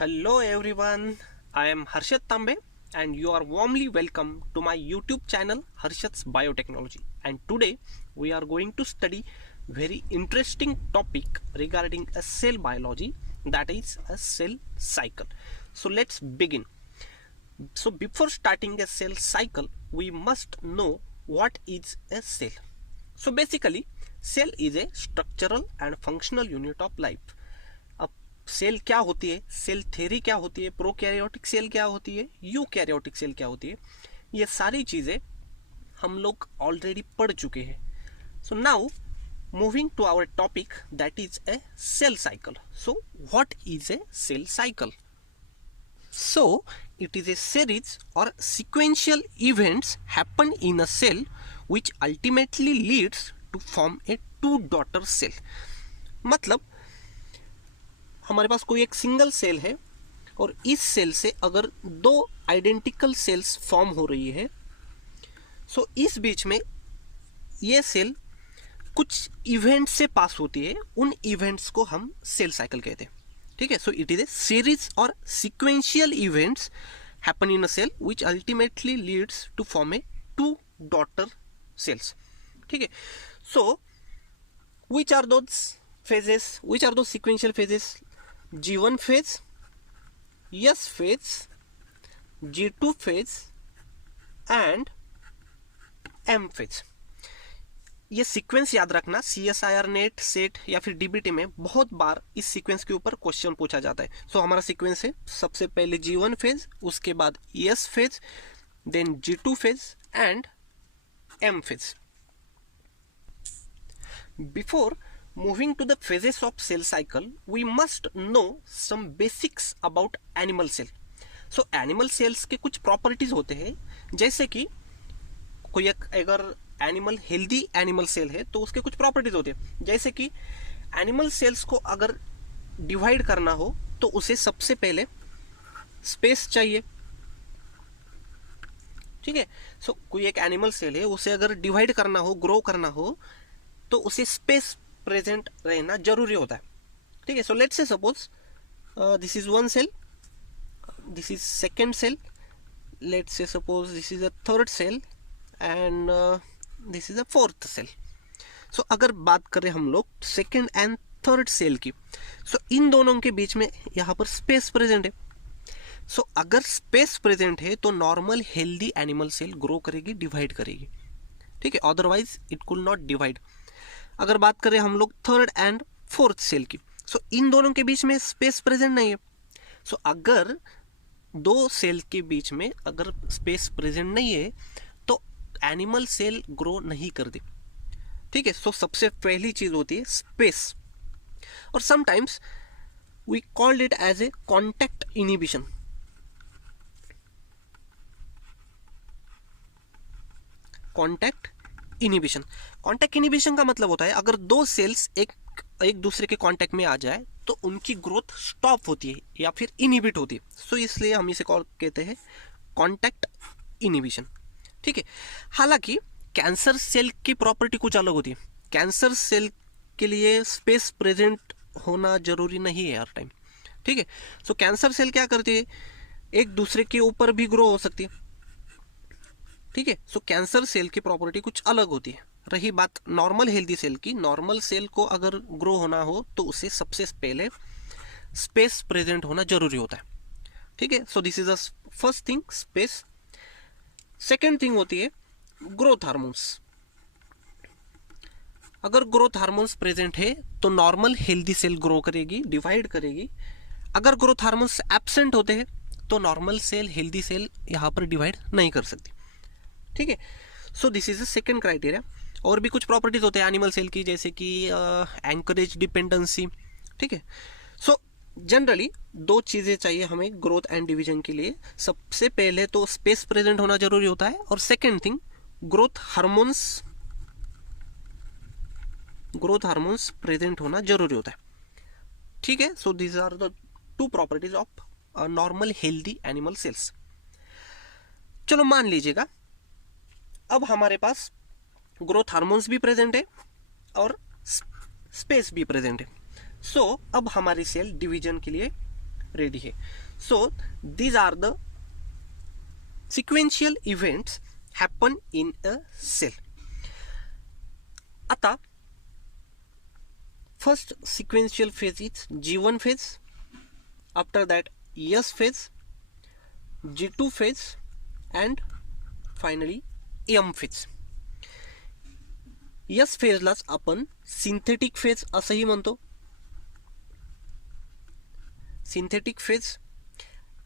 Hello everyone, I am Harshad Tambe and you are warmly welcome to my YouTube channel Harshad's Biotechnology. And today we are going to study very interesting topic regarding a cell biology, that is a cell cycle. So let's begin. So before starting a cell cycle, we must know what is a cell. So basically, cell is a structural and functional unit of life. अब sale क्या होती है, sale theory क्या होती है, prokaryotic sale क्या होती है, यूकैरियोटिक सेल क्या होती है, ये सारी चीज़ें हम लोग ऑलरेडी पढ़ चुके हैं. So now moving to our topic, that is a cell cycle. So what is a cell cycle? So, it is a series or sequential events happen in a cell which ultimately leads to form a two daughter cell. मतलब हमारे pass कोई एक single sale है और इस sale से अगर दो identical cells form हो रही है, सो इस बीच में ये सेल कुछ इवेंट से पास होती है, उन इवेंट्स को हम सेल साइकिल कहते हैं. ठीक है. So it is a series of sequential events happen in a cell which ultimately leads to form a two daughter cells. ठीक है. So which are those phases, which are those sequential phases? G1 phase, S phase, G2 phase and M phase. ये sequence याद रखना. CSIR net set या फिर DBT में बहुत बार इस sequence के ऊपर क्वेश्चन पूछा जाता है. सो हमारा सीक्वेंस है, सबसे पहले G1 फेज, उसके बाद S phase, then G2 phase and M phase. Before moving to the phases of cell cycle, we must know some basics about animal cell. So animal cells के कुछ properties होते हैं, जैसे कि कोई एक अगर एनिमल हेल्दी एनिमल सेल है तो उसके कुछ प्रॉपर्टीज होते हैं. जैसे कि एनिमल सेल्स को अगर डिवाइड करना हो तो उसे सबसे पहले स्पेस चाहिए. ठीक है. सो कोई एक एनिमल सेल है, उसे अगर डिवाइड करना हो, ग्रो करना हो, तो उसे स्पेस प्रेजेंट रहना जरूरी होता है. ठीक है. So let's say suppose this is one cell, this is second cell, let's say suppose this is a third cell and this is a fourth cell. So अगर बात करें हम लोग सेकेंड एंड थर्ड सेल की, so इन दोनों के बीच में यहाँ पर स्पेस प्रेजेंट है. सो अगर स्पेस प्रेजेंट है तो normal healthy animal cell grow करेगी, डिवाइड करेगी. ठीक है. Otherwise it Kul not divide. अगर बात करें हम लोग थर्ड एंड फोर्थ सेल की, सो इन दोनों के बीच में स्पेस प्रेजेंट नहीं है. सो अगर दो सेल के बीच में अगर स्पेस प्रेजेंट नहीं है तो एनिमल सेल ग्रो नहीं करती. ठीक है. सो सबसे पहली चीज होती है स्पेस, और sometimes we called it as a contact inhibition. Contact inhibition. Contact inhibition का मतलब होता है अगर दो सेल्स एक दूसरे के कॉन्टैक्ट में आ जाए तो उनकी ग्रोथ स्टॉप होती है या फिर इनहिबिट होती है. सो इसलिए हम इसे कहते हैं कॉन्टैक्ट इनहिबिशन. ठीक है. हालांकि कैंसर सेल की प्रॉपर्टी कुछ अलग होती है. कैंसर सेल के लिए स्पेस प्रेजेंट होना जरूरी नहीं है हर टाइम. ठीक है. सो कैंसर सेल क्या करती है, एक दूसरे के ऊपर भी ग्रो हो सकती है. ठीक है. सो कैंसर सेल की प्रॉपर्टी कुछ अलग होती है. रही बात नॉर्मल हेल्दी सेल की, नॉर्मल सेल को अगर ग्रो होना हो तो उसे सबसे पहले स्पेस प्रेजेंट होना जरूरी होता है. ठीक है. So this is the first thing, space. Second thing होती है ग्रोथ हार्मोन्स. अगर ग्रोथ हार्मोन्स प्रेजेंट है तो नॉर्मल हेल्दी सेल ग्रो करेगी, डिवाइड करेगी. अगर ग्रोथ हार्मोन्स एब्सेंट होते हैं तो नॉर्मल सेल, हेल्दी सेल यहाँ पर डिवाइड नहीं कर सकती. ठीक है. So this is the second criteria. और भी कुछ प्रॉपर्टीज होते हैं एनिमल सेल की, जैसे कि एंकरेज डिपेंडेंसी. ठीक है. सो जनरली दो चीज़ें चाहिए हमें ग्रोथ एंड डिवीजन के लिए. सबसे पहले तो स्पेस प्रेजेंट होना जरूरी होता है, और second thing growth hormones present होना जरूरी होता है. ठीक है. So these are the two properties of normal healthy animal cells. चलो मान लीजिएगा अब हमारे पास ग्रोथ हार्मोन्स भी प्रेजेंट है और स्पेस भी प्रेजेंट है. सो अब हमारी सेल डिवीजन के लिए रेडी है. So these are the sequential events happen in a cell. आता first sequential phase is G1 phase, after that S phase, G2 phase and finally M phase. S phase लाच आपण synthetic phase असंही म्हणतो. Synthetic phase.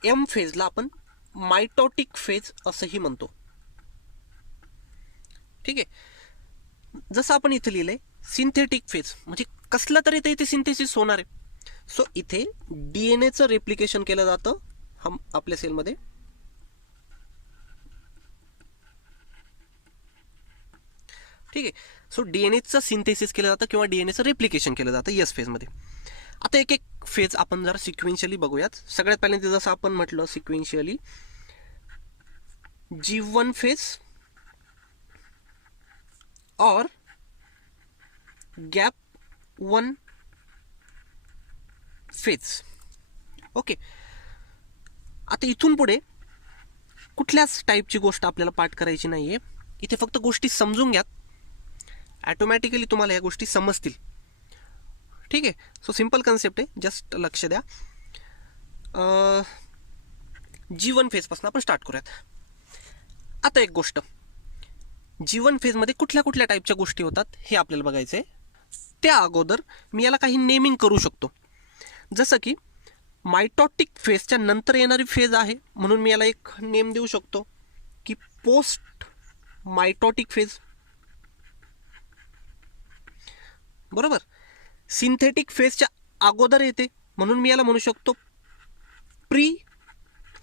M फेजला आपण mitotic phase असंही म्हणतो. ठीक आहे. जसं आपण इथे लिहिलंय सिंथेटिक फेज म्हणजे कसला तरी इथे सिंथेसिस होणार आहे. सो इथे डीएनएचं रेप्लिकेशन केलं जातं आपल्या सेलमध्ये. ठीक आहे. सो डीएनएचं सिंथेसिस केलं जातं किंवा डीएनएचं रेप्लिकेशन केलं जातं यस फेजमध्ये. आता एक एक फेज आपण जरा सिक्वेन्शियली बघूयात. सगळ्यात पहिल्यांदा जसं आपण म्हटलं सिक्वेन्शियली G1 फेज और गॅप 1 फेज. ओके. आता इथून पुढे कुठल्याच टाईपची गोष्ट आपल्याला पाठ करायची नाहीये. इथे फक्त गोष्टी समजून घ्या, ॲटोमॅटिकली तुम्हाला या गोष्टी समजतील. ठीक आहे. सो सिंपल कन्सेप्ट आहे, जस्ट लक्ष द्या. G1 फेजपासून आपण स्टार्ट करूयात. आता एक गोष्ट, G1 फेजमध्ये कुठल्या कुठल्या टाईपच्या गोष्टी होतात हे आपल्याला बघायचं आहे. त्या अगोदर मी याला काही नेमिंग करू शकतो. जसं की मायटोटिक फेजच्या नंतर येणारी फेज आहे म्हणून मी याला एक नेम देऊ शकतो की पोस्ट मायटोटिक फेज. बरोबर. सिंथेटिक फेजच्या अगोदर येते म्हणून मी याला म्हणू शकतो प्री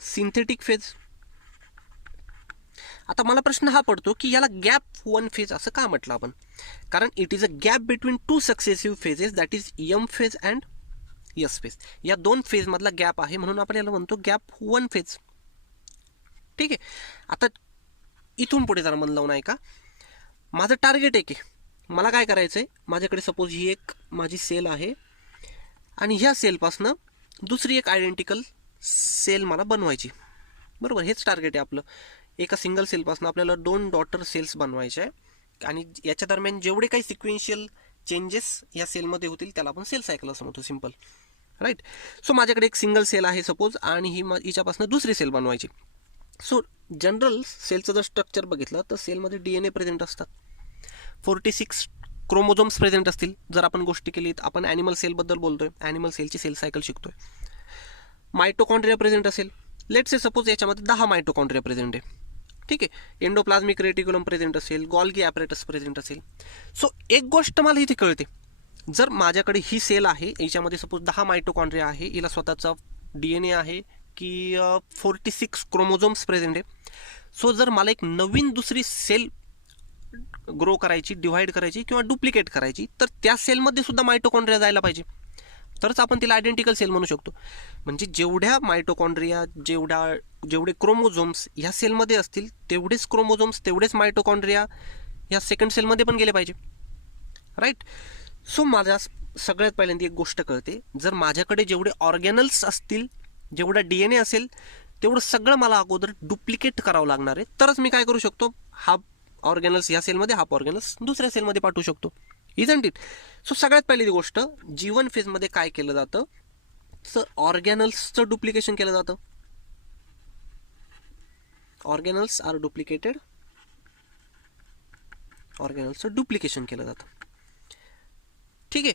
सिंथेटिक फेज. आता मला प्रश्न हा पडतो की याला गॅप 1 फेज असं का म्हटलं आपण. कारण it is a gap between 2 successive phases, that is M phase and S phase. या 2 फेजमधला गॅप आहे म्हणून आपण याला म्हणतो गॅप 1 फेज. ठीक आहे. आता इथून पुढे जरा मन लावून ऐका. माझं टार्गेट आहे की मला काय करायचं आहे. माझ्याकडे सपोज ही एक माझी सेल आहे आणि ह्या सेलपासनं दुसरी एक आयडेंटिकल सेल मला बनवायची. बरोबर. हेच टार्गेट आहे आपलं. एका सिंगल सेलपासून आपल्याला 2 डॉटर सेल्स बनवायचे आहे आणि याच्या दरम्यान जेवढे काही सिक्वेन्शियल चेंजेस या सेलमध्ये होतील त्याला आपण सेल सायकल असं म्हणतो. सिंपल. राईट. सो माझ्याकडे एक सिंगल सेल आहे सपोज आणि हिच्यापासून दुसरी सेल बनवायची. सो जनरल सेलचं जर स्ट्रक्चर बघितलं तर सेलमध्ये DNA प्रेझेंट असतात, 46 क्रोमोझोम्स प्रेझेंट असतील. जर आपण गोष्टी केली तर आपण ॲनिमल सेलबद्दल बोलतोय, ॲनिमल सेलची सेल सायकल शिकतोय. मायटोकॉन्ड्रिया प्रेझेंट असेल. लेट्स से सपोज याच्यामध्ये 10 मायटोकॉन्ड्रिया प्रेझेंट आहे. ठीक आहे. एंडोप्लाझ्मिक रेटिक्युलम प्रेझेंट असेल, गॉल्गी ॲपरेटस प्रेझेंट असेल. सो एक गोष्ट मला इथे कळते, जर माझ्याकडे ही सेल आहे याच्यामध्ये सपोज 10 मायटोकॉन्ड्रिया आहे, हिला स्वतःचा DNA आहे की 46 क्रोमोझोम्स प्रेझेंट आहे. सो जर मला एक नवीन दुसरी सेल ग्रो करायची, डिव्हाइड करायची किंवा डुप्लिकेट करायची तर त्या सेलमध्ये सुद्धा मायटोकॉन्ड्रिया जायला पाहिजे, तरच आपण तिला आयडेंटिकल सेल म्हणू शकतो. म्हणजे जेवढ्या मायटोकॉन्ड्रिया जेवढे क्रोमोझोम्स ह्या सेलमध्ये असतील तेवढेच क्रोमोझोम्स तेवढेच मायटोकॉन्ड्रिया ह्या सेकंड सेलमध्ये पण गेले पाहिजे. राईट. सो माझ्या सगळ्यात पहिल्यांदा एक गोष्ट कळते, जर माझ्याकडे जेवढे ऑर्गॅनल्स असतील, जेवढा DNA असेल तेवढं सगळं मला अगोदर डुप्लिकेट करावं लागणार आहे, तरच मी काय करू शकतो, हाफ ऑर्गॅनल्स ह्या सेलमध्ये, हाफ ऑर्गॅनल्स दुसऱ्या सेलमध्ये पाठवू शकतो. Isn't it. सो सगळ्यात पहिली गोष्ट G1 फेजमध्ये काय केलं जातं, तर ऑर्गॅनल्सचं डुप्लिकेशन केलं जातं. Organelles are duplicated. ऑर्गॅनल्सचं डुप्लिकेशन केलं जातं. ठीक आहे.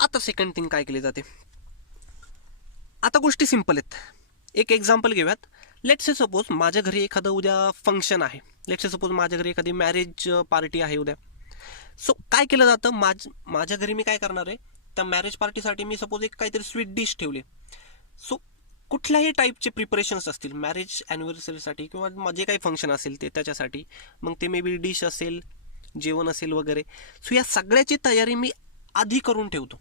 आता सेकंड थिंग काय केली जाते. आता गोष्टी सिंपल आहेत. एक एक्झाम्पल घेऊयात. लेट्स से सपोज माझ्या घरी एखादं उद्या फंक्शन आहे. लेट्स से सपोज माझ्या घरी एखादी मॅरेज पार्टी आहे उद्या. सो काय केलं जातं, माझ्या घरी मी काय करणार आहे, त्या मॅरेज पार्टीसाठी मी सपोज एक काहीतरी स्वीट डिश ठेवली. सो कुठल्याही टाईपचे प्रिपरेशन्स असतील मॅरेज ॲनिव्हर्सरीसाठी किंवा जे काही फंक्शन असेल ते त्याच्यासाठी, मग ते मे बी डिश असेल, जेवण असेल वगैरे. सो या सगळ्याची तयारी मी आधी करून ठेवतो.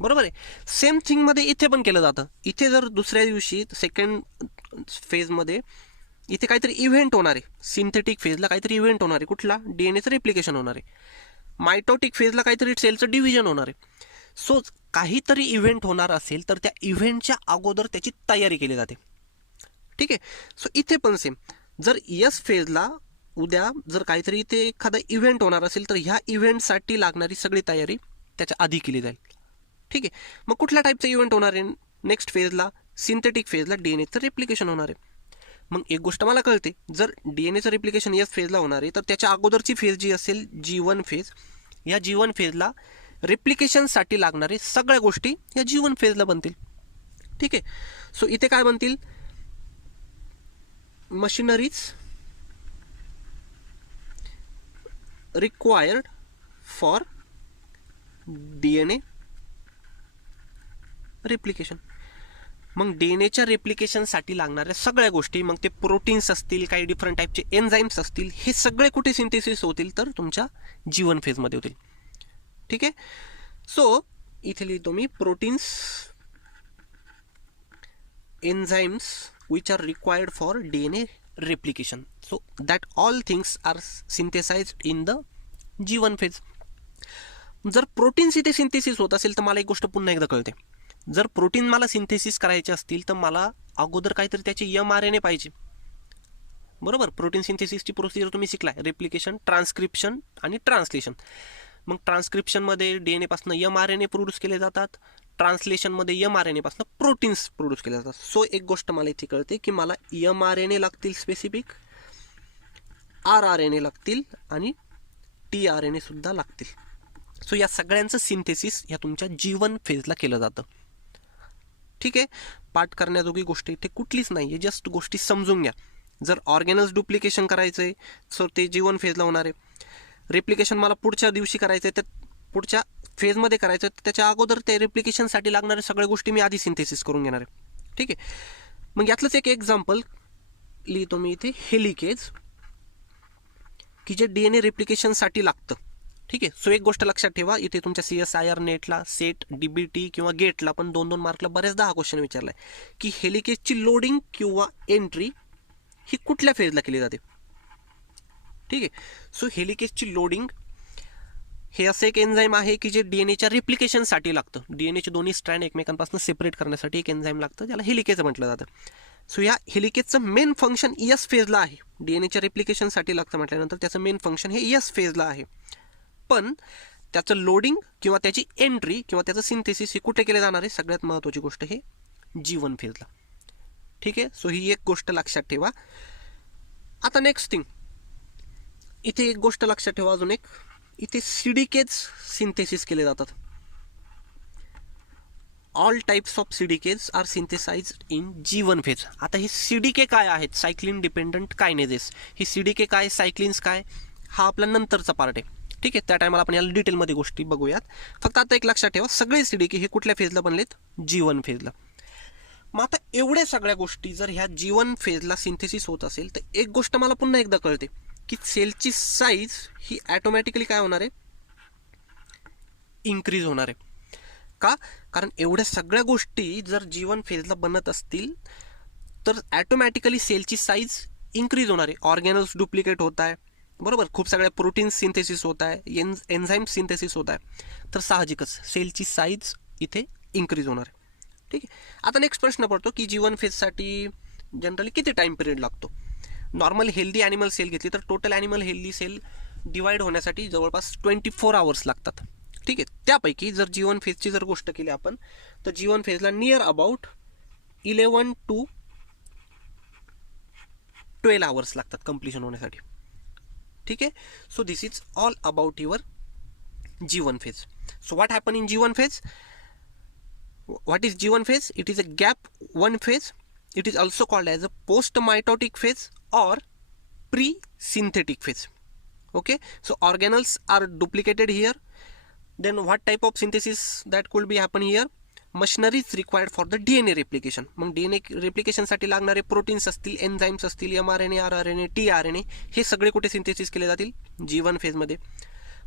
बरोबर आहे. सेम थिंगमध्ये इथे पण केलं जातं. इथे जर दुसऱ्या दिवशी सेकंड फेजमध्ये इथे काहीतरी इव्हेंट होणार आहे. सिंथेटिक फेजला काहीतरी इव्हेंट होणार आहे. कुठला, DNAचं रेप्लिकेशन होणार आहे. मायटोटिक फेजला काहीतरी सेलचं डिव्हिजन होणार आहे. सो काहीतरी इव्हेंट होणार असेल तर त्या इव्हेंटच्या अगोदर त्याची तयारी केली जाते. ठीक आहे. सो इथे पण सेम, जर यस फेजला उद्या जर काहीतरी इथे एखादा इव्हेंट होणार असेल तर ह्या इव्हेंटसाठी लागणारी सगळी तयारी त्याच्या आधी केली जाईल. ठीक आहे. मग कुठल्या टाईपचा इव्हेंट होणार आहे नेक्स्ट फेजला? सिंथेटिक फेजला डीएनएचं रेप्लिकेशन होणार आहे. मग एक गोष्ट मला कळते, जर डीएनएचं रेप्लिकेशन यस फेजला होणार आहे तर त्याच्या अगोदरची फेज जी असेल G1 फेज, या G1 फेजला रेप्लिकेशनसाठी लागणारे सगळ्या गोष्टी या G1 फेजला बनतील. ठीक आहे. सो इथे काय बनतील? Machineries required for DNA replication. मग डीएनएच्या रेप्लिकेशनसाठी लागणाऱ्या सगळ्या गोष्टी, मग ते प्रोटीन्स असतील, काही डिफरंट टाईपचे एन्झाईम्स असतील, हे सगळे कुठे सिंथेसिस होतील तर तुमच्या G1 फेजमध्ये होतील. ठीक आहे. सो इथे लिहितो मी proteins, enzymes which are required for DNA replication. So that all things are synthesized in the G1 phase. जर प्रोटीन्स इथे सिंथेसिस होत असेल तर मला एक गोष्ट पुन्हा एकदा कळते, जर प्रोटीन मला सिंथेसिस करायचे असतील तर मला अगोदर काहीतरी त्याचे mRNA पाहिजे. बरोबर. प्रोटीन सिंथेसिसची प्रोसिजर तुम्ही शिकलाय, रेप्लिकेशन, ट्रान्सक्रिप्शन आणि ट्रान्सलेशन. मग ट्रान्सक्रिप्शनमध्ये डीएनए पासून mRNA प्रोड्यूस केले जातात, ट्रान्सलेशनमध्ये mRNA पासून प्रोटीन्स प्रोड्यूस केले जातात. सो एक गोष्ट मला इथे कळते की मला mRNA लागतील स्पेसिफिक, rRNA लागतील आणि tRNA सुद्धा लागतील. सो या सगळ्यांचं सिंथेसिस या तुमच्या G1 फेजला केलं जातं. ठीक आहे. पाठ करण्याजोगी गोष्ट इथे कुठलीच नाही आहे, जस्ट गोष्टी समजून घ्या. जर ऑर्गॅनल्स डुप्लिकेशन करायचं आहे सो ते G1 फेजला होणार आहे. रेप्लिकेशन मला पुढच्या दिवशी करायचं आहे तर पुढच्या फेजमध्ये करायचं आहे, तर त्याच्या अगोदर ते रेप्लिकेशनसाठी लागणाऱ्या सगळ्या गोष्टी मी आधी सिंथेसिस करून घेणार आहे. ठीक आहे. मग यातलंच एक एक्झाम्पल लिहितो मी इथे, हेलिकेज, की जे डीएनए रेप्लिकेशनसाठी लागतं. ठीक आहे. सो एक गोष्ट लक्षात ठेवा, इथे तुमच्या CSIR नेटला, सेट, DBT किंवा गेटला पण 2-2 मार्कला बऱ्याचदा हा क्वेश्चन विचारलाय की हेलिकेजची लोडिंग किंवा एंट्री ही कुठल्या फेजला केली जाते. ठीक आहे. सो हेलिकेजची लोडिंग हे असं एक एन्झाईम आहे की जे डीएनएच्या रेप्लिकेशनसाठी लागतं. डीएनएचे दोन्ही स्ट्रँड एकमेकांपासून सेपरेट करण्यासाठी एक एन्झाईम लागतं, ज्याला हेलिकेज म्हटलं जातं. सो या हेलिकेजचं मेन फंक्शन यस फेजला आहे. डीएनएच्या रेप्लिकेशनसाठी लागतं म्हटल्यानंतर त्याचं मेन फंक्शन हे यस फेजला आहे. पण त्याचं लोडिंग किंवा त्याची एंट्री किंवा त्याचं सिंथेसिस हे कुठे केले जाणार आहे? सगळ्यात महत्त्वाची गोष्ट हे G1 फेजला. ठीक आहे. सो ही एक गोष्ट लक्षात ठेवा. आता नेक्स्ट थिंग, इथे एक गोष्ट लक्षात ठेवा अजून एक, इथे सीडीकेज सिंथेसिस केले जातात. All types of CDKs are synthesized in G1 phase. आता हे सीडीके काय आहेत? सायक्लिन डिपेंडंट कायनेजेस. ही सीडीके काय, सायक्लिन्स काय, हा आपला नंतरचा पार्ट आहे. ठीक आहे. त्या टायमाला आपण याला डिटेलमध्ये गोष्टी बघूयात. फक्त आता एक लक्षात ठेवा, सगळे सीडीके हे कुठल्या फेजला बनलेत? G1 फेजला. मग आता एवढ्या सगळ्या गोष्टी जर ह्या G1 फेजला सिंथेसिस होत असेल तर एक गोष्ट मला पुन्हा एकदा कळते की सेलची साईज ही ॲटोमॅटिकली काय होणार आहे? इन्क्रीज होणार आहे. का? कारण एवढ्या सगळ्या गोष्टी जर G1 फेजला बनत असतील तर ॲटोमॅटिकली सेलची साईज इन्क्रीज होणार आहे. ऑर्गॅनल्स डुप्लिकेट होत आहे, बरोबर, खूप सगळ्या प्रोटीन्स सिंथेसिस होत आहे, एन्झाईम सिंथेसिस होत आहे, तर साहजिकच सेलची साईज इथे इन्क्रीज होणार आहे. ठीक आहे. आता नेक्स्ट प्रश्न पडतो की G1 फेजसाठी जनरली किती टाईम पिरियड लागतो? नॉर्मल हेल्दी ॲनिमल सेल घेतली तर total animal healthy cell divide होण्यासाठी जवळपास 24 आवर्स लागतात. ठीक आहे. त्यापैकी जर G1 फेजची जर गोष्ट केली आपण तर G1 फेजला नियर अबाउट 11 to 12 आवर्स लागतात कम्प्लिशन होण्यासाठी. ठीक आहे. So this is all about your G1 phase. So what happened in G1 phase? What is G1 phase? It is a gap 1 phase. It is also called as a post-mitotic phase or pre-synthetic phase. Okay, so organelles are duplicated here. Then what type of synthesis that could be happen here? Machinery is required for the DNA replication. मग DNA replication साठी लागणारे proteins असतील, enzymes असतील, mRNA, rRNA, tRNA हे सगळे कुठे synthesis केले जातील? G1 फेज मध्ये.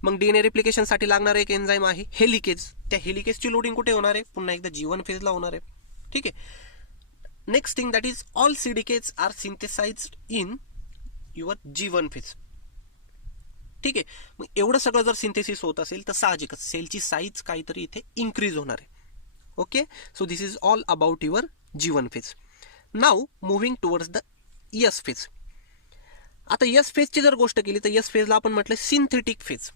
मग DNA replication साठी लागणारे एक एन्झाईम आहे हेलिकेज. त्या हेलिकेजची लोडिंग कुठे होणार आहे? पुन्हा एकदा G1 फेजला होणार आहे. ठीक आहे. Next thing that is all CDKs are synthesized in your G1 phase. ठीक आहे. मग एवढं सगळं जर सिंथेसिस होत असेल तर साहजिकच सेलची साईज काहीतरी इथे इन्क्रीज होणार आहे. Okay, so this is all about your G1 phase. Now moving towards the S phase. आता S फेजची जर गोष्ट केली तर S फेजला आपण म्हटलं सिंथेटिक फेज.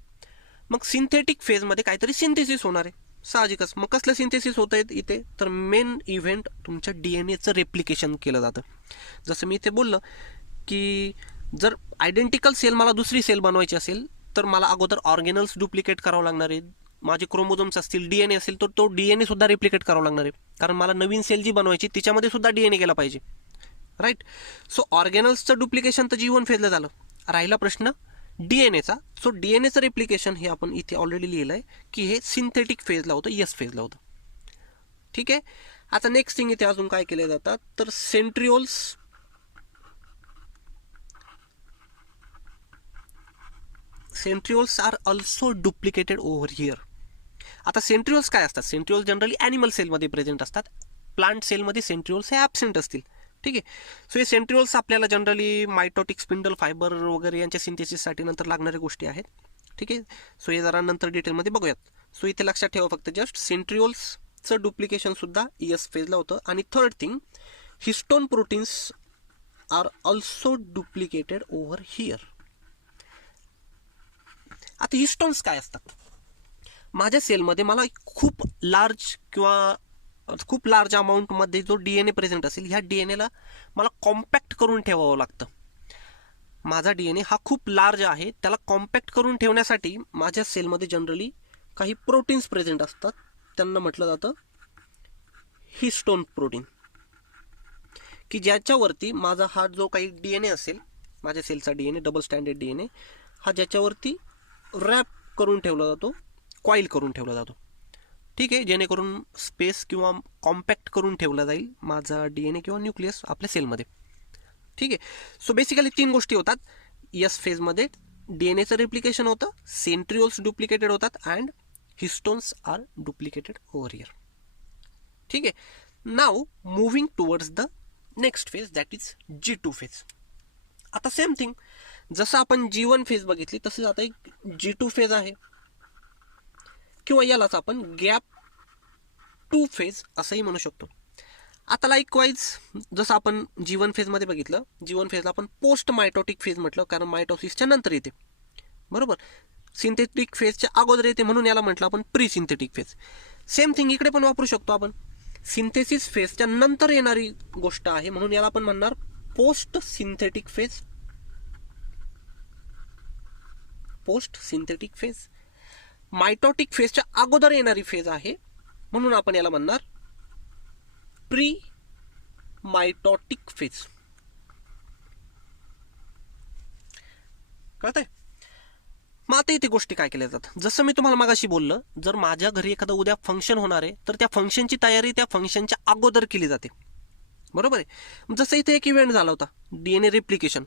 मग सिंथेटिक फेजमध्ये काहीतरी सिंथेसिस होणार आहे साहजिकच. मग कसलं सिंथेसिस होत आहे इथे, तर मेन इव्हेंट तुमच्या DNAचं रेप्लिकेशन केलं जातं. जसं मी इथे बोललं की जर आयडेंटिकल सेल मला दुसरी सेल बनवायची असेल तर मला अगोदर ऑर्गेनल्स डुप्लिकेट करावं लागणार आहे. माझे क्रोमोझोम्स असतील, DNA असेल तर तो DNA सुद्धा रेप्लिकेट करावा लागणार आहे, कारण मला नवीन सेल जी बनवायची तिच्यामध्ये सुद्धा DNA गेला पाहिजे, राईट. सो ऑर्गेनल्सचं डुप्लिकेशन तर G1 फेजला झालं. राहिला प्रश्न DNAचा. सो DNAचं रेप्लिकेशन हे आपण इथे ऑलरेडी लिहिलं आहे की हे सिंथेटिक फेजला होतं, S फेजला होतं. ठीक आहे. आता नेक्स्ट थिंग इथे अजून काय केले जातात तर centrioles are also duplicated over here. आता सेंट्रिओल्स काय असतात, सेंट्रिओल्स जनरली ॲनिमल सेलमध्ये प्रेझेंट असतात. प्लांट सेलमध्ये सेंट्रिओल्स हे ॲबसेंट असतील. ठीक आहे. सो हे सेंट्रिओल्स आपल्याला जनरली मायटोटिक स्पिंडल फायबर वगैरे यांच्या सिंथेसिससाठी नंतर लागणाऱ्या गोष्टी आहेत. ठीक आहे. सो हे जरा नंतर डिटेलमध्ये बघूयात. सो इथे लक्षात ठेवा फक्त जस्ट सेंट्रिओल्सचं डुप्लिकेशन सुद्धा एस फेजला होतं. आणि third thing, histone proteins are also duplicated over here. आता हिस्टोन्स काय असतात, माझ्या सेलमध्ये मला खूप लार्ज अमाऊंटमध्ये जो DNA प्रेझेंट असेल, ह्या DNAला मला कॉम्पॅक्ट करून ठेवावं लागतं. माझा DNA हा खूप लार्ज आहे, त्याला कॉम्पॅक्ट करून ठेवण्यासाठी माझ्या सेलमध्ये जनरली काही प्रोटीन्स प्रेझेंट असतात, त्यांना म्हटलं जातं हिस्टोन प्रोटीन, की ज्याच्यावरती माझा हा जो काही DNA असेल, माझ्या सेलचा DNA डबल स्टँडर्ड DNA हा ज्याच्यावरती रॅप करून ठेवला जातो, कॉईल करून ठेवला जातो. ठीक आहे. जेणेकरून स्पेस किंवा कॉम्पॅक्ट करून ठेवला जाईल माझा DNA किंवा न्यूक्लियस आपल्या सेलमध्ये. ठीक आहे. सो बेसिकली 3 गोष्टी होतात एस फेजमध्ये. DNAचं रेप्लिकेशन होतं, सेंट्रिओल्स डुप्लिकेटेड होतात and histones are duplicated over here. ठीक आहे. Now moving towards the next phase, that is G2 phase. आता सेम थिंग, जसं आपण G1 फेज बघितली तसेच आता एक G2 फेज आहे, किंवा यालाच आपण गॅप 2 फेज असंही म्हणू शकतो. आता लाईकवाईज जसं आपण G1 फेजमध्ये बघितलं, G1 फेजला आपण पोस्ट मायटोटिक फेज म्हटलं, कारण मायटोसिसच्या नंतर येते, बरोबर. सिंथेटिक फेजच्या अगोदर येते म्हणून याला म्हटलं आपण pre synthetic phase. Same thing इकडे पण वापरू शकतो आपण. सिंथेसिस फेजच्या नंतर येणारी गोष्ट आहे म्हणून याला आपण म्हणणार post synthetic phase. Post synthetic phase. Mitotic फेजच्या अगोदर येणारी फेज आहे म्हणून आपण याला म्हणणार प्री मायटोटिक फेज. कळतंय? मग आता इथे गोष्टी काय केल्या जातात, जसं मी तुम्हाला मागाशी बोललं, जर माझ्या घरी एखादं उद्या फंक्शन होणार आहे तर त्या फंक्शनची तयारी त्या फंक्शनच्या अगोदर केली जाते, बरोबर आहे. जसं इथे एक इव्हेंट झाला होता DNA रेप्लिकेशन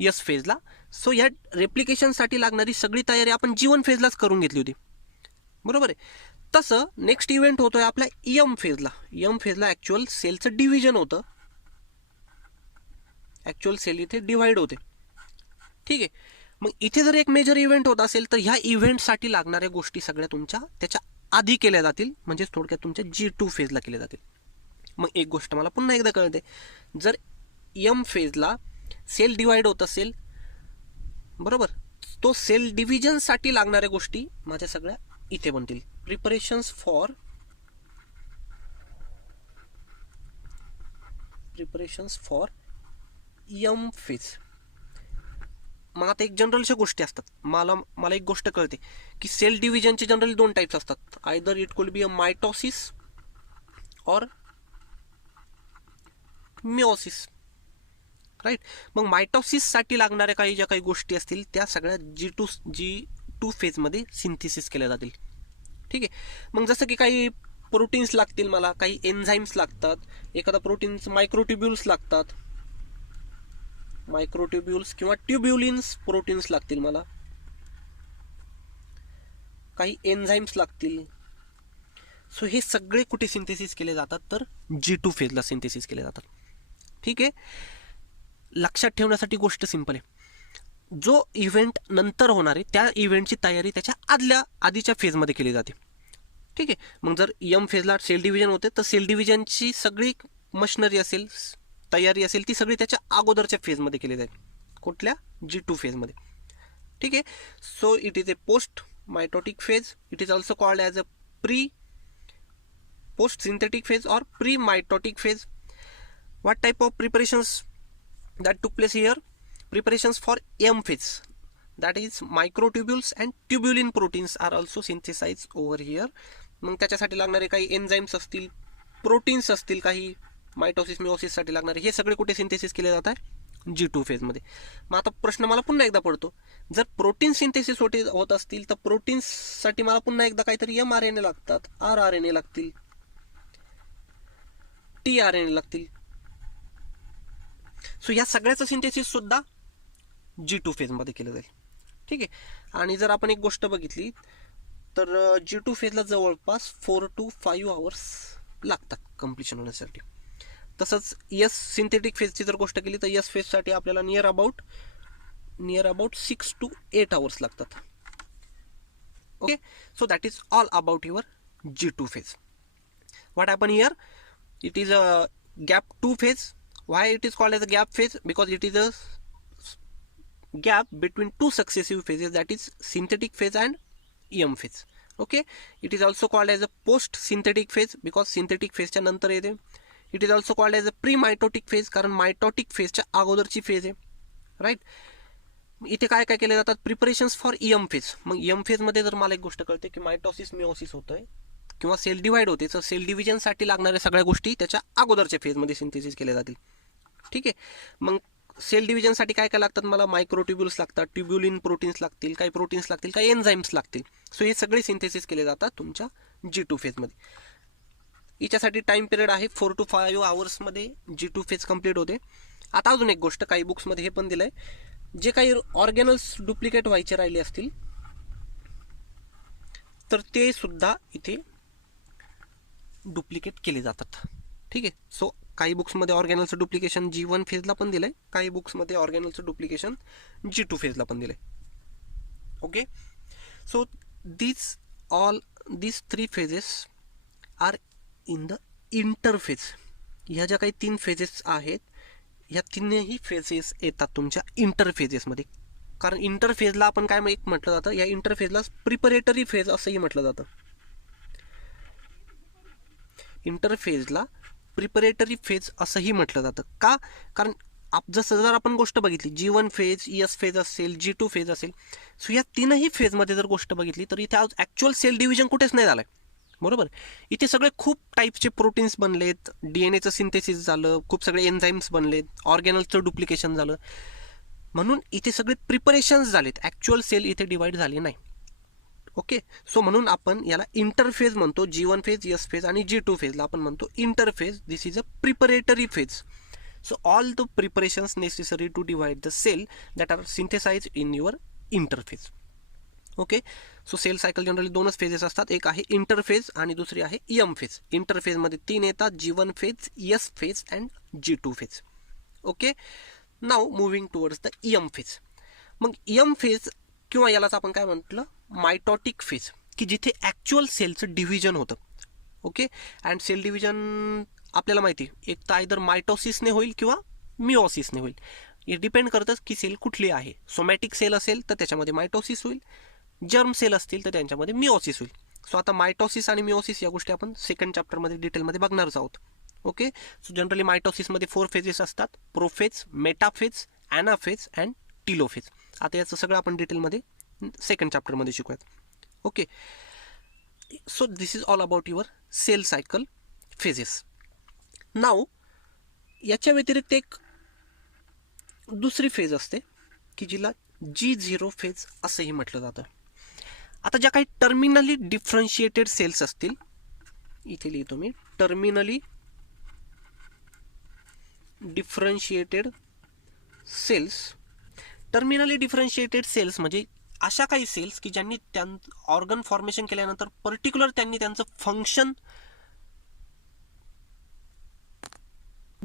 एस फेजला. सो या रेप्लिकेशनसाठी लागणारी सगळी तयारी आपण G1 फेजलाच करून घेतली होती, बरोबर आहे. तसं नेक्स्ट इव्हेंट होतोय आपल्या एम फेजला. एम फेजला ॲक्च्युअल सेलचं डिव्हिजन होतं, ॲक्च्युअल सेल इथे डिव्हाइड होते. ठीक आहे. मग इथे जर एक मेजर इव्हेंट होत असेल तर ह्या इव्हेंटसाठी लागणाऱ्या गोष्टी सगळ्या तुमच्या त्याच्या आधी केल्या जातील, म्हणजेच थोडक्यात तुमच्या G2 फेजला केल्या जातील. मग एक गोष्ट मला पुन्हा एकदा कळते, जर एम फेजला सेल डिवाइड होत असेल, बरोबर, तो सेल डिव्हिजनसाठी लागणाऱ्या गोष्टी माझ्या सगळ्या इथे बनतील. Preparations for M phase. मग आता एक जनरलच्या गोष्टी असतात, मला एक गोष्ट कळते की सेल डिव्हिजनचे जनरली 2 टाईप्स असतात. Either it could be a mitosis और मिओसिस, राईट. मग मायटोसिससाठी लागणाऱ्या ज्या काही गोष्टी असतील त्या सगळ्या G2 फेजमध्ये सिंथेसिस केल्या जातील. ठीक आहे. मग जसं की काही प्रोटीन्स लागतील मला, काही एन्झाईम्स लागतात, एखादा प्रोटीन्स मायक्रोट्युब्युल्स लागतात, मायक्रोट्युब्युल्स किंवा ट्युब्युलिन्स प्रोटीन्स लागतील मला, काही एन्झाईम्स लागतील. सो हे सगळे कुठे सिंथेसिस केले जातात तर G2 फेजला सिंथेसिस केले जातात. ठीक आहे. लक्षात ठेवण्यासाठी गोष्ट सिंपल आहे, जो इव्हेंट नंतर होणार आहे त्या इव्हेंटची तयारी त्याच्या आधीच्या फेजमध्ये केली जाते. ठीक आहे. मग जर एम फेजला सेल डिव्हिजन होते तर सेल डिव्हिजनची सगळी मशिनरी असेल, तयारी असेल, ती सगळी त्याच्या अगोदरच्या फेजमध्ये केली जाईल. कुठल्या? G2 फेजमध्ये. ठीक आहे. So it is A post mitotic phase. It is also called as a pre post synthetic phase or pre mitotic phase. What type of preparations that took place here? Preparations for M phase, that is microtubules and tubulin proteins are also synthesized over here. मग त्याच्यासाठी लागणारे काही enzymes असतील, proteins असतील, काही mitosis मिओसिससाठी लागणारे, हे सगळे कुठे सिंथेसिस केले जात आहे? G2 फेजमध्ये. मग आता प्रश्न मला पुन्हा एकदा पडतो, जर प्रोटीन सिंथेसिस होत असतील तर प्रोटीन्ससाठी मला पुन्हा एकदा काहीतरी mRNA लागतात, rRNA लागतील, tRNA लागतील. सो या सगळ्याचं सिंथेसिस सुद्धा G2 फेजमध्ये केलं जाईल. ठीक आहे. आणि जर आपण एक गोष्ट बघितली तर G2 फेजला जवळपास 4 to 5 hours लागतात कम्प्लिशन होण्यासाठी. तसंच यस सिंथेटिक फेजची जर गोष्ट केली तर यस फेजसाठी आपल्याला नियर अबाउट 6 to 8 hours लागतात. Okay. So that is all about your G2 phase. What happen here? It is a gap 2 phase. Why it is called as a gap phase? Because it is a gap between two successive phases, that is synthetic phase and EM phase. Okay. It is also called as a post synthetic phase because synthetic phase च्या नंतर येते. It is also called as a pre mitotic phase कारण mitotic phase च्या अगोदरची phase आहे. Right. इथे काय काय केले जातात? Preparations for EM phase. मग EM फेज मध्ये जर मला एक गोष्ट कळते की मायटोसिस मिओसिस होतंय किंवा सेल डिवाइड होते, तर सेल डिव्हिजनसाठी लागणाऱ्या सगळ्या गोष्टी त्याच्या अगोदरच्या फेजमध्ये सिंथेसिस केल्या जातील. ठीक आहे. मग सेल डिव्हिजनसाठी काय काय लागतात? मला मायक्रोट्युब्युल्स लागतात, ट्युब्युलिन प्रोटीन्स लागतील, काही प्रोटीन्स लागतील, काही एन्झाईम्स लागतील. सो हे सगळे सिंथेसिस केले जातात तुमच्या G2 फेजमध्ये. याच्यासाठी टाइम पिरियड आहे 4 to 5 hours G2 phase complete होते. आता अजून एक गोष्ट, काही बुक्समध्ये हे पण दिलंय, जे काही ऑर्गॅनल्स डुप्लिकेट व्हायचे राहिले असतील तर ते सुद्धा इथे डुप्लिकेट केले जातात. ठीक आहे. सो काही बुक्समध्ये ऑर्गॅनलचं डुप्लिकेशन G1 फेजला पण दिलंय, काही बुक्समध्ये ऑर्गॅनलचं डुप्लिकेशन G2 फेजला पण दिलंय. Okay. So these 3 phases are in the interphase. ह्या ज्या काही 3 फेजेस आहेत, ह्या तिन्ही फेजेस येतात तुमच्या इंटरफेजेसमध्ये. कारण इंटरफेजला आपण काय म्हटलं जातं? या इंटरफेजला प्रिपरेटरी फेज असंही म्हटलं जातं. इंटरफेजला प्रिपरेटरी फेज असंही म्हटलं जातं. का? कारण जसं जर आपण गोष्ट बघितली, G1 फेज, ES फेज असेल, G2 फेज असेल, सो या तीनही फेजमध्ये जर गोष्ट बघितली तर इथे आज ॲक्च्युअल सेल डिव्हिजन कुठेच नाही झालंय. बरोबर. इथे सगळे खूप टाईपचे प्रोटीन्स बनलेत, DNAचं सिंथेसिस झालं, खूप सगळे एन्झाईम्स बनलेत, ऑर्गॅनलचं डुप्लिकेशन झालं, म्हणून इथे सगळे प्रिपरेशन्स झालेत, ॲक्च्युअल सेल इथे डिवाइड झाले नाही. ओके. सो म्हणून आपण याला इंटरफेज म्हणतो. G1 फेज, ES फेज आणि G2 फेजला आपण म्हणतो interphase. This is a preparatory phase. So all the preparations necessary to divide the cell that are synthesise in your interphase. Okay. So cell cycle generally 2च phases असतात, एक आहे interphase आणि दुसरी आहे EM फेज. इंटरफेजमध्ये 3 येतात, G1 phase, ES phase and G2 phase. Okay. Now moving towards the EM phase. मग EM phase किंवा यालाच आपण काय म्हटलं? मायटोटिक फेज, की जिथे ॲक्च्युअल सेलचं डिव्हिजन होतं. ओके. अँड सेल डिव्हिजन आपल्याला माहिती एक तर आयदर मायटोसिसने होईल किंवा मिओसिसने होईल. हे डिपेंड करतं की सेल कुठली आहे. सोमॅटिक सेल असेल तर त्याच्यामध्ये मायटोसिस होईल, जर्म सेल असतील तर त्यांच्यामध्ये मिओसिस होईल. सो आता मायटोसिस आणि मिओसिस या गोष्टी आपण सेकंड चॅप्टरमध्ये डिटेलमध्ये बघणारच आहोत. ओके. सो जनरली मायटोसिसमध्ये 4 फेजेस असतात: prophase, metaphase, anaphase and telophase. आता याचं सगळं आपण डिटेलमध्ये सेकंड चॅप्टरमध्ये शिकूयात. Okay. So this is all about your cell cycle phases. Now याच्या व्यतिरिक्त एक दुसरी फेज असते की जिला G0 फेज असंही म्हटलं जातं. आता ज्या काही टर्मिनली डिफरन्शिएटेड सेल्स असतील, इथे लिहितो मी, terminally differentiated cells. Terminally differentiated cells म्हणजे अशा काही सेल्स की ज्यांनी ऑर्गन फॉर्मेशन केल्यानंतर पर्टिक्युलर त्यांनी त्यांचं फंक्शन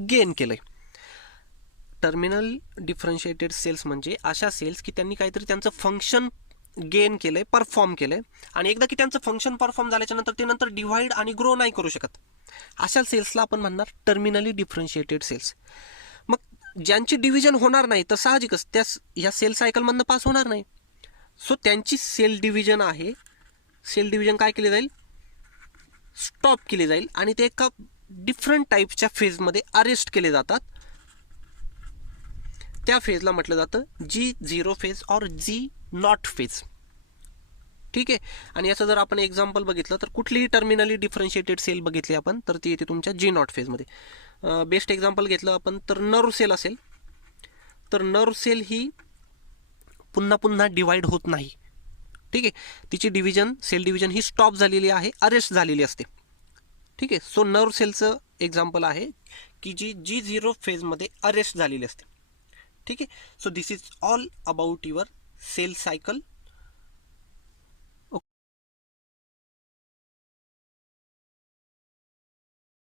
गेन केलंय. टर्मिनल डिफरन्शिएटेड सेल्स म्हणजे अशा सेल्स की त्यांनी काहीतरी त्यांचं फंक्शन गेन केलंय, परफॉर्म केलंय, आणि एकदा की त्यांचं फंक्शन परफॉर्म झाल्याच्या नंतर ते नंतर डिव्हाइड आणि ग्रो नाही करू शकत, अशा सेल्सला आपण म्हणणार टर्मिनली डिफरन्शिएटेड सेल्स. मग ज्यांची डिव्हिजन होणार नाही तर साहजिकच त्या या सेल सायकलमधनं पास होणार नाही. सो त्यांची सेल डिव्हिजन आहे, सेल डिव्हिजन काय केली जाईल, स्टॉप केली जाईल, आणि ते एका डिफरंट टाईपच्या फेजमध्ये अरेस्ट केले जातात. त्या फेजला म्हटलं जातं G0 फेज और G0 फेज. ठीक आहे. आणि याचं जर आपण एक्झाम्पल बघितलं तर कुठलीही टर्मिनली डिफरन्शिएटेड सेल बघितली आपण तर ती येते तुमच्या G0 फेजमध्ये. बेस्ट एक्झाम्पल घेतलं आपण तर नर्व सेल असेल, तर नर्व सेल ही पुन्हा पुन्हा डिवाइड होत नाही. ठीक आहे. तिची डिव्हिजन, सेल डिव्हिजन ही स्टॉप झालेली आहे, अरेस्ट झालेली असते. ठीक आहे. सो नर्व सेलचं एक्झाम्पल आहे की जी G0 फेजमध्ये अरेस्ट झालेली असते. ठीक आहे. So this is all about your cell cycle.